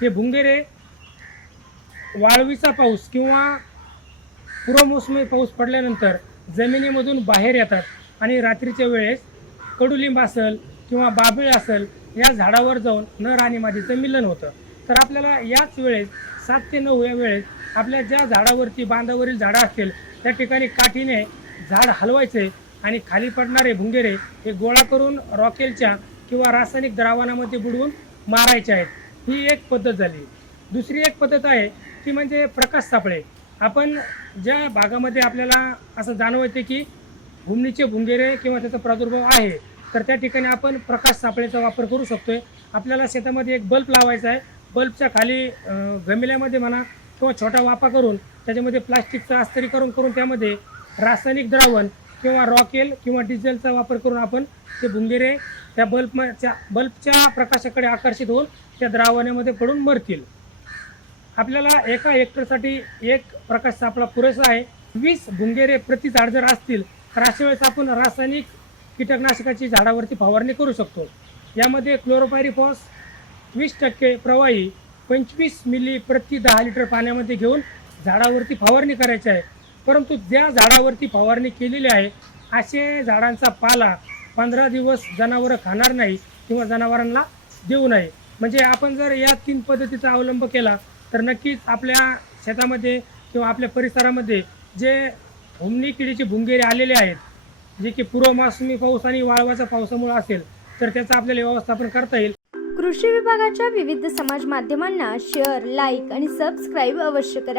हे भुंगेरे वाळवीचा पाऊस किंवा पूर्वमोसमी पाऊस पडल्यानंतर जमिनीमधून बाहेर येतात आणि रात्रीच्या वेळेस कडुलिंब असेल किंवा बाबळी असेल या झाडावर जाऊन नर आणि मादीचं मिलन होतं. तर आपल्याला याच वेळेस सात ते नऊ या वेळेस आपल्या ज्या झाडावरती बांधावरील झाडं असतील त्या ठिकाणी काठीने झाड हलवायचे आणि खाली पडणारे भुंगेरे हे गोळा करून रॉकेलच्या किंवा रासायनिक द्रावणामध्ये बुडवून मारायचे आहेत. ही एक पद्धत झाली. दुसरी एक पद्धत आहे ती म्हणजे प्रकाश सापळे. आपण ज्या भागामध्ये आपल्याला असं जाणवते की भूमनीचे भुंगेरे किंवा त्याचा प्रादुर्भाव आहे तर त्या ठिकाणी आपण प्रकाश सापळेचा वापर करू शकतो आहे आपल्याला शेतामध्ये एक बल्ब लावायचा आहे. बल्बच्या खाली गमिल्यामध्ये म्हणा किंवा छोटा वापा करून त्याच्यामध्ये प्लास्टिकचा अस्तरीकरण करून त्यामध्ये रासायनिक द्रावण किंवा रॉकेल किंवा डिझेलचा वापर करून आपण ते भुंगेरे त्या बल्बच्या बल्बच्या प्रकाशाकडे आकर्षित होऊन त्या द्रावणामध्ये पडून मरतील. आपल्याला एका हेक्टरसाठी एक प्रकाश सापळा पुरेसा आहे. वीस भुंगेरे प्रति झाड जर असतील तर अशा वेळेस आपण रासायनिक कीटकनाशकाची झाडावरती फवारणी करू शकतो. यामध्ये क्लोरोपायरिफॉस वीस टक्के प्रवाही पंचवीस मिली प्रति दहा लिटर पाण्यामध्ये घेऊन झाडावरती फवारणी करायची आहे. परंतु ज्या झाडावरती फवारणी केलेली आहे असे झाडांचा पाला पंधरा दिवस जनावरं खाणार नाही किंवा जनावरांना देऊ नये. म्हणजे आपण जर या तीन पद्धतीचा अवलंब केला तर नक्कीच आपल्या शेतामध्ये किंवा आपल्या परिसरामध्ये जे हुमणी किडीचे भुंगेरे आलेले आहेत जे की पूर्वमासमी पाऊस आणि वाळवाच्या पावसामुळे असेल तर त्याचं आपल्याला व्यवस्थापन करता येईल. कृषी विभागाच्या विविध समाज माध्यमांना शेअर लाईक आणि सबस्क्राईब अवश्य करा.